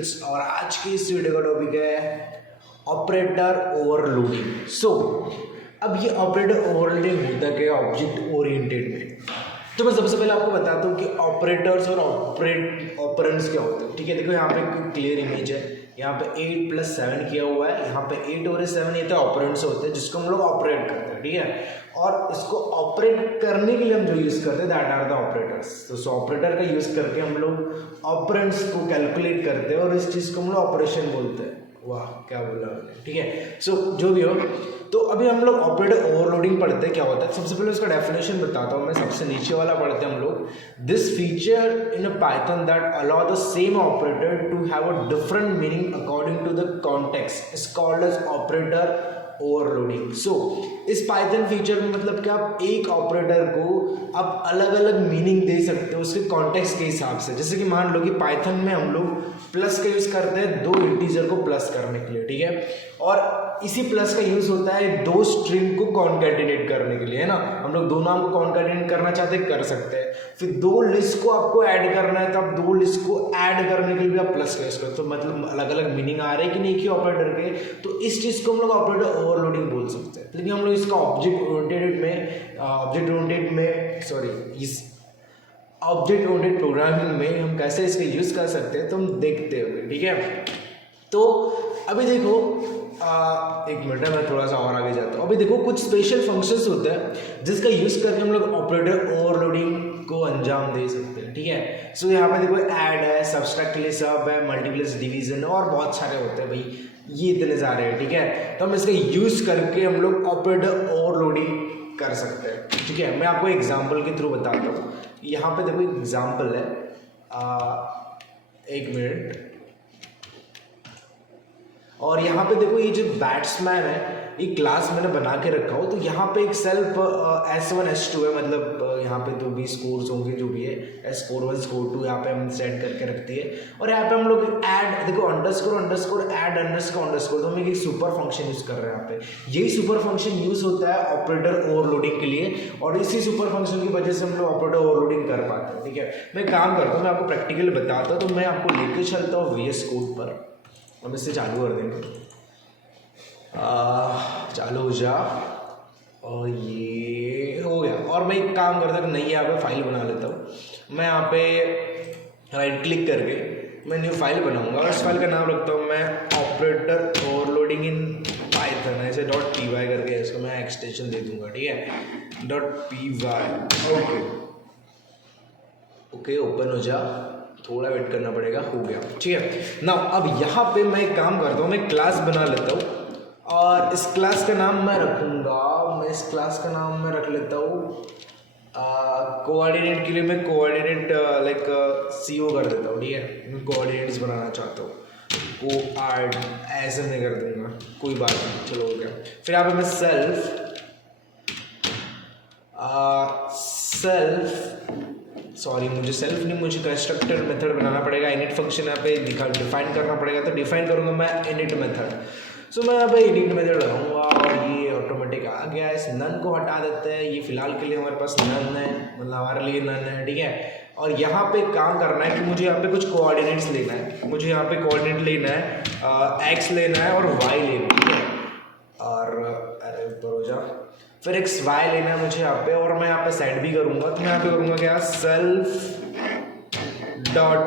Students, और आज की इस वीडियो का टॉपिक है ऑपरेटर ओवरलोडिंग। अब ये ऑपरेटर ओवरलोडिंग होता क्या है ऑब्जेक्ट ओरिएंटेड में। तो मैं सबसे पहले आपको बताता हूँ कि ऑपरेटर्स और ऑपरेंड्स क्या होते हैं। ठीक है, देखो यहाँ पे एक क्लियर इमेज है, यहाँ पे 8 + 7 किया हुआ है, यहाँ पे 8 और 7 ये तो ऑपरेंड्स होते हैं जिसको हम लोग ऑपरेट करते हैं। ठीक है, और इसको ऑपरेट करने के लिए हम जो यूज़ करते हैं दैट आर द ऑपरेटर्स। तो ऑपरेटर का यूज़ करके हम लोग ऑपरेंड्स को कैलकुलेट करते हैं और इस चीज़ को हम लोग ऑपरेशन बोलते हैं। वाह क्या बोला मैंने। ठीक है, सो जो भी हो, तो अभी हम लोग ऑपरेटर ओवरलोडिंग पढ़ते हैं क्या होता है। सबसे पहले उसका डेफिनेशन बताता हूँ मैं, सबसे नीचे वाला पढ़ते हैं हम लोग। This feature in a Python that allow the same operator to have a different meaning according to the context is called as operator overloading. So इस पाइथन फीचर में मतलब कि आप एक ऑपरेटर को आप अलग अलग मीनिंग दे सकते हो उसके कॉन्टेक्स्ट के हिसाब से। जैसे कि मान लो कि पाइथन में हम लोग प्लस का यूज़ करते हैं दो इंटीजर को प्लस करने के लिए। ठीक है, और इसी प्लस का यूज़ होता है दो स्ट्रिंग को कॉन्कैटिनेट करने के लिए, है ना। हम लोग दो नाम को कॉन्कैटिनेट करना चाहते हैं, कर सकते हैं। फिर दो लिस्ट को आपको ऐड करना है तो आप दो लिस्ट को ऐड करने के लिए भी आप प्लस का यूज़ करो। तो मतलब अलग अलग मीनिंग आ रहे हैं कि नहीं कि ऑपरेटर के, तो इस चीज़ को हम लोग ऑपरेटर ओवरलोडिंग बोल सकते हैं। लेकिन हम लोग इसका ऑब्जेक्ट ओरिएंटेड प्रोग्रामिंग में हम कैसे इसका यूज़ कर सकते हैं तो हम देखते होंगे। ठीक है, तो अभी देखो एक मिनट है, मैं थोड़ा सा और आगे जाता हूँ। अभी देखो कुछ स्पेशल फंक्शंस होते हैं जिसका यूज़ करके हम लोग ऑपरेटर ओवरलोडिंग को अंजाम दे सकते हैं। ठीक है, सो यहाँ पे देखो ऐड है, सब्सट्रैक्ट के लिए सब है, मल्टीप्लेस डिवीजन और बहुत सारे होते हैं भाई, ये इतने सारे हैं। ठीक है, तो हम इसका यूज़ करके हम लोग ऑपरेटर ओवरलोडिंग कर सकते हैं। ठीक है, मैं आपको एग्जाम्पल के थ्रू बताता हूँ। यहाँ पे देखो एग्जाम्पल है, एक मिनट, और यहाँ पे देखो ये जो बैट्समैन है ये क्लास मैंने बना के रखा हो, तो यहाँ पे एक सेल्फ S1 S2 है, मतलब यहाँ पे जो भी स्कोर्स होंगे जो भी है स्कोर 1 स्कोर 2 यहाँ पे हम सेट करके रखती है। और यहाँ पे हम लोग ऐड देखो अंडरस्कोर ऐड अंडरस्कोर, तो हम एक सुपर फंक्शन यूज़ कर रहे हैं यहाँ पे। यही सुपर फंक्शन यूज़ होता है ऑपरेटर ओवरलोडिंग के लिए, और इसी सुपर फंक्शन की वजह से हम लोग ऑपरेटर ओवरलोडिंग कर पाते हैं। ठीक है, मैं काम करता हूँ, मैं आपको प्रैक्टिकली बताता हूँ। तो मैं आपको लेके चलता हूँ VS कोड पर, हम इससे चालू कर देंगे। चालू हो जा, और ये हो गया। और मैं एक काम करता हूँ, नई यहाँ पे फाइल बना लेता हूँ। मैं यहाँ पे राइट क्लिक करके मैं न्यू फाइल बनाऊंगा और इस फाइल का नाम रखता हूँ मैं ऑपरेटर ओवरलोडिंग इन पाइथन, ऐसे .py करके इसको मैं एक्सटेंशन दे दूंगा। ठीक है, .py ओके ओपन हो जा, थोड़ा वेट करना पड़ेगा, हो गया। ठीक है ना, अब यहाँ पे मैं एक काम करता हूँ, मैं क्लास बना लेता हूँ और इस क्लास का नाम मैं रख लेता हूँ कोऑर्डिनेट के लिए मैं कोऑर्डिनेट लाइक CO कर देता हूँ। ठीक है, मैं कोऑर्डिनेट्स बनाना चाहता हूँ, कोआर्ड ऐसे नहीं कर दूंगा, कोई बात नहीं, चलो हो गया। फिर यहाँ पे मैं मुझे कंस्ट्रक्टर मेथड बनाना पड़ेगा। इनिट फंक्शन यहाँ पे डिफाइन करना पड़ेगा, तो डिफाइन करूँगा मैं इनिट मेथड। सो मैं यहाँ पे इनिट मेथड लगाऊंगा और ये ऑटोमेटिक आ गया। इस नन को हटा देते हैं, ये फिलहाल के लिए हमारे पास नन है, मतलब हमारे लिए नन है। ठीक है, और यहाँ पे काम करना है कि मुझे यहाँ पे कुछ कोऑर्डिनेट्स लेना है, मुझे यहाँ पे कोऑर्डिनेट लेना है, x लेना है और y लेना है। ठीक है, और अरे ऊपर हो जा, फिर XY लेना है मुझे यहाँ पे, और मैं यहाँ पे सेट भी करूँगा। तो मैं यहाँ पे करूँगा क्या, self dot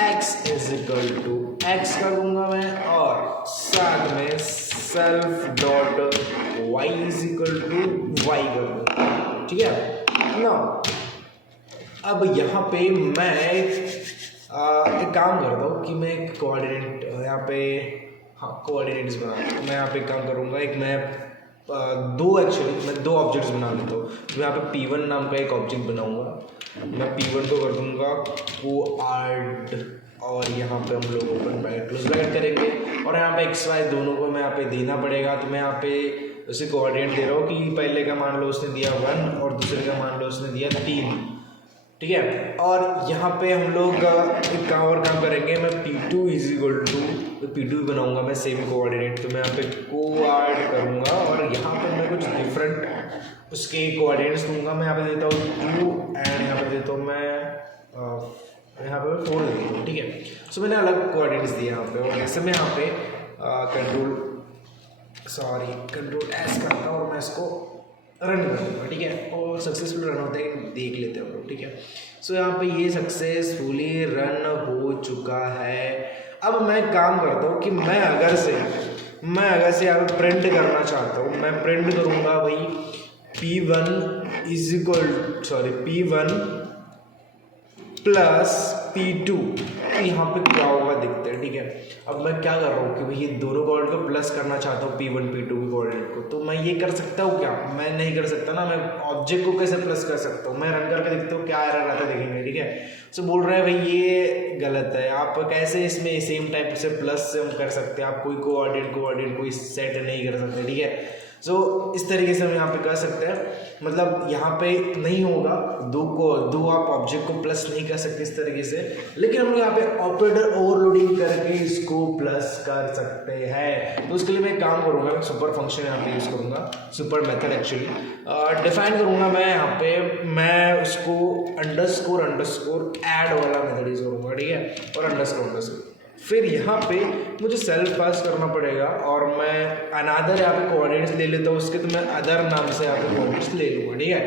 x is equal to x कर दूंगा मैं, और साथ में self dot y is equal to y कर दूंगा। ठीक है ना, अब यहाँ पे मैं एक काम करता हूँ कि मैं एक कोऑर्डिनेट यहाँ पे कोऑर्डिनेट्स बनाता हूँ। मैं यहाँ पे एक काम करूँगा, एक मैं दो ऑब्जेक्ट्स बना लेता हूँ। तो यहाँ पे P1 नाम का एक ऑब्जेक्ट बनाऊंगा, मैं P1 को कर दूंगा कोआर्ड, और यहाँ पे हम लोग ओपन ब्रैकेट क्लोज ब्रैकेट करेंगे, और यहाँ पे XY दोनों को मैं यहाँ पे देना पड़ेगा। तो मैं यहाँ पे उसे कोऑर्डिनेट दे रहा हूँ कि पहले का मान लो उसने दिया 1 और दूसरे का मान लो उसने दिया 3। ठीक है, और यहाँ पे हम लोग एक और काम करेंगे, मैं P2 is equal to P2 बनाऊंगा मैं सेम कोऑर्डिनेट। तो मैं यहाँ पे कोआर्ड करूँगा और यहाँ पे मैं कुछ डिफरेंट उसके कोऑर्डिनेट्स दूंगा। मैं यहाँ पे देता हूँ 2 एंड यहाँ पे देता हूँ मैं यहाँ पे मैं 4 दे देता हूँ, ठीक है। सो मैंने अलग कोऑर्डिनेट्स दिए यहाँ पे, और जैसे मैं यहाँ पे कंट्रोल एस करता हूँ और मैं इसको रन कर दूँगा, ठीक है। और सक्सेसफुल रन होता है देख लेते हैं हम लोग, ठीक है। सो यहाँ पे ये सक्सेसफुली रन हो चुका है। अब मैं काम करता हूँ कि मैं अगर से यहाँ पे प्रिंट करना चाहता हूँ, मैं प्रिंट करूँगा भाई P1 प्लस P2। तो यहाँ पे क्या होगा देखते हैं, ठीक है। अब मैं क्या कर रहा हूँ कि भाई ये दोनों कोऑर्डिनेट को प्लस करना चाहता हूँ P1 P2 के कोऑर्डिनेट को, तो मैं ये कर सकता हूँ क्या? मैं नहीं कर सकता ना। मैं ऑब्जेक्ट को कैसे प्लस कर सकता हूँ? मैं रन करके देखता हूँ क्या एरर आता है, देखेंगे, ठीक है। सो बोल रहा है भाई ये गलत है, आप कैसे इसमें सेम टाइप से प्लस से हम कर सकते हैं, आप कोई कोऑर्डिनेट कोई सेट नहीं कर सकते, ठीक है। सो इस तरीके से हम यहाँ पे कर सकते हैं, मतलब यहाँ पे नहीं होगा, दो आप ऑब्जेक्ट को प्लस नहीं कर सकते इस तरीके से, लेकिन हम यहाँ पे ऑपरेटर ओवरलोडिंग करके इसको प्लस कर सकते हैं। तो उसके लिए मैं काम करूँगा, मैं सुपर फंक्शन यहाँ पे यूज़ करूँगा, सुपर मेथड एक्चुअली डिफाइन करूँगा मैं यहाँ पे। मैं उसको अंडरस्कोर ऐड वाला मेथड यूज़ करूँगा, ठीक है, और अंडरस्कोर। फिर यहाँ पे मुझे सेल्फ पास करना पड़ेगा, और मैं अनादर यहाँ पे कोऑर्डिनेट्स ले लेता हूँ उसके, तो मैं अदर नाम से यहाँ पे कोऑर्डिनेट्स ले लूँगा, ठीक है।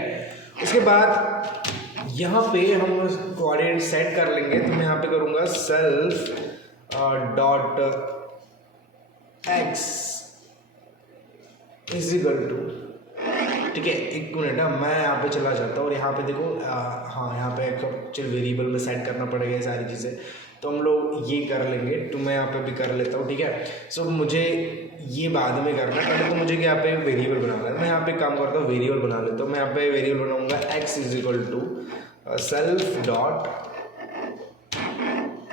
उसके बाद यहाँ पे हम कोऑर्डिनेट सेट कर लेंगे, तो मैं यहाँ पे करूँगा self dot X is equal to, ठीक है। एक मिनट है, मैं यहाँ पे चला जाता हूँ और यहाँ पे देखो हाँ, यहाँ पे एक्चुअल वेरिएबल में सेट करना पड़ेगा ये सारी चीज़ें, तो हम लोग ये कर लेंगे। तो मैं यहाँ पे भी कर लेता हूँ, ठीक है। सो मुझे ये बाद में करना है, पहले तो मुझे यहाँ पे वेरिएबल बनाना है। मैं यहाँ पे काम करता हूँ, वेरिएबल बना लेता हूँ। मैं यहाँ पे वेरिएबल बनाऊंगा x is equal to self dot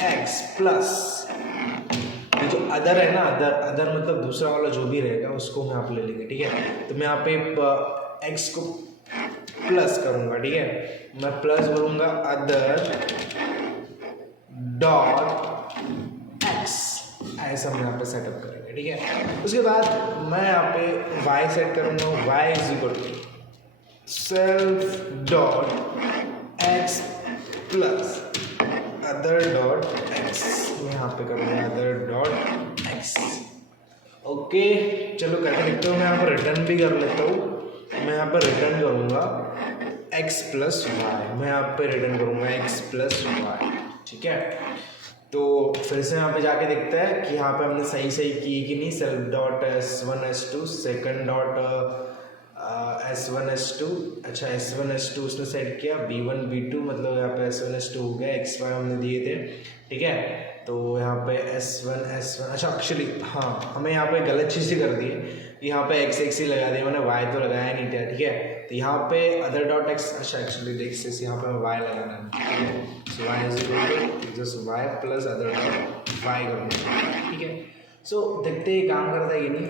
X plus, ये जो अदर है ना, अदर मतलब दूसरा वाला जो भी रहेगा उसको हम यहाँ पे ले लेंगे, ठीक है। तो मैं यहाँ पे x को प्लस करूँगा, ठीक है। मैं प्लस बोलूँगा अदर डॉट एक्स, ऐसा हम यहाँ पे सेटअप करेंगे, ठीक है। उसके बाद मैं यहाँ पे y सेट करूँगा, y is equal to self dot X plus other dot X, मैं यहाँ पे करूँगा अदर डॉट एक्स। ओके, चलो करके देखते हो। मैं यहाँ पर रिटर्न भी कर लेता हूँ। मैं यहाँ पर रिटर्न करूँगा x प्लस वाई, मैं यहाँ पे रिटर्न करूँगा x प्लस वाई, ठीक है। तो फिर से यहाँ पे जाके देखते हैं कि यहाँ पे हमने सही की कि नहीं। Self dot s1 s2 second dot s1 s2, अच्छा s1 s2 उसने सेट किया, b1 b2 मतलब यहाँ पे s1 s2 हो गया, xy हमने दिए थे, ठीक है। तो यहाँ पे s1 अच्छा एक्चुअली हाँ, हमें यहाँ पे गलत चीज़ ही कर दी है, यहाँ पे x ही लगा दिया मैंने, y तो लगाया नहीं था, ठीक है। तो यहाँ पे अदर डॉट x, अच्छा एक्चुअली देख यहाँ पे y लगाना है, ठीक है। So y is equal to just y plus other dot y करना, ठीक है। सो देखते हैं काम करता है कि नहीं।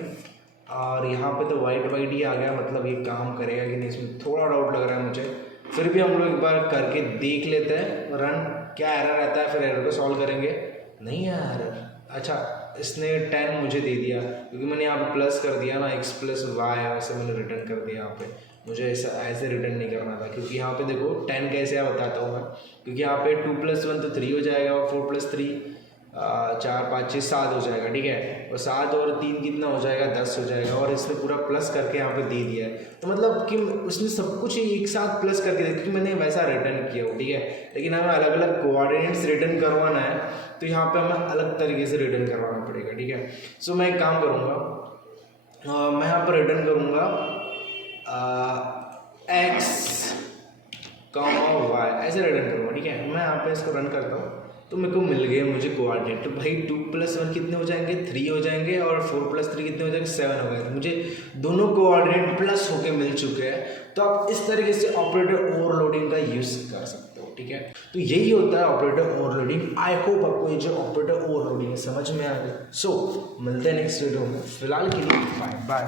और यहाँ पे तो वाइट ही आ गया, मतलब ये काम करेगा कि नहीं इसमें थोड़ा डाउट लग रहा है मुझे। फिर भी हम लोग एक बार करके देख लेते हैं रन, क्या एरर आता है, फिर एरर को सॉल्व करेंगे। नहीं है एरर, अच्छा इसने 10 मुझे दे दिया क्योंकि मैंने यहाँ पे प्लस कर दिया ना, x प्लस वाई, ऐसे मैंने रिटर्न कर दिया। यहाँ पे मुझे ऐसे रिटर्न नहीं करना था, क्योंकि यहाँ पे देखो 10 कैसे है बताता हूँ मैं, क्योंकि यहाँ पे 2 + 1 तो 3 हो जाएगा, और 4 + 3 4 5 6 7 हो जाएगा, ठीक है। और 7 और 3 कितना हो जाएगा, 10 हो जाएगा। और इसने पूरा प्लस करके यहाँ पे दे दिया है, तो मतलब कि उसने सब कुछ एक साथ प्लस करके देखा कि मैंने वैसा रिटर्न किया हो, ठीक है। लेकिन हमें अलग अलग कोऑर्डिनेट्स रिटर्न करवाना है, तो यहाँ पे हमें अलग तरीके से रिटर्न करवाना पड़ेगा, ठीक है। सो मैं एक काम करूँगा, मैं यहाँ पर रिटर्न करूँगा x, y, ऐसे रिटर्न करूँगा, ठीक है। मैं यहाँ पे इसको रन करता हूँ, तो मेरे को मिल गए मुझे कोऑर्डिनेट। तो भाई 2 + 1 कितने हो जाएंगे, 3 हो जाएंगे, और 4 + 3 कितने हो जाएंगे, 7 हो गए। तो मुझे दोनों कोऑर्डिनेट प्लस होके मिल चुके हैं। तो आप इस तरीके से ऑपरेटर ओवरलोडिंग का यूज़ कर सकते हो, ठीक है। तो यही होता है ऑपरेटर ओवरलोडिंग। आई होप आपको ये जो ऑपरेटर ओवरलोडिंग है समझ में आ गया। सो मिलते हैं नेक्स्ट वीडियो में, फिलहाल के लिए बाय बाय।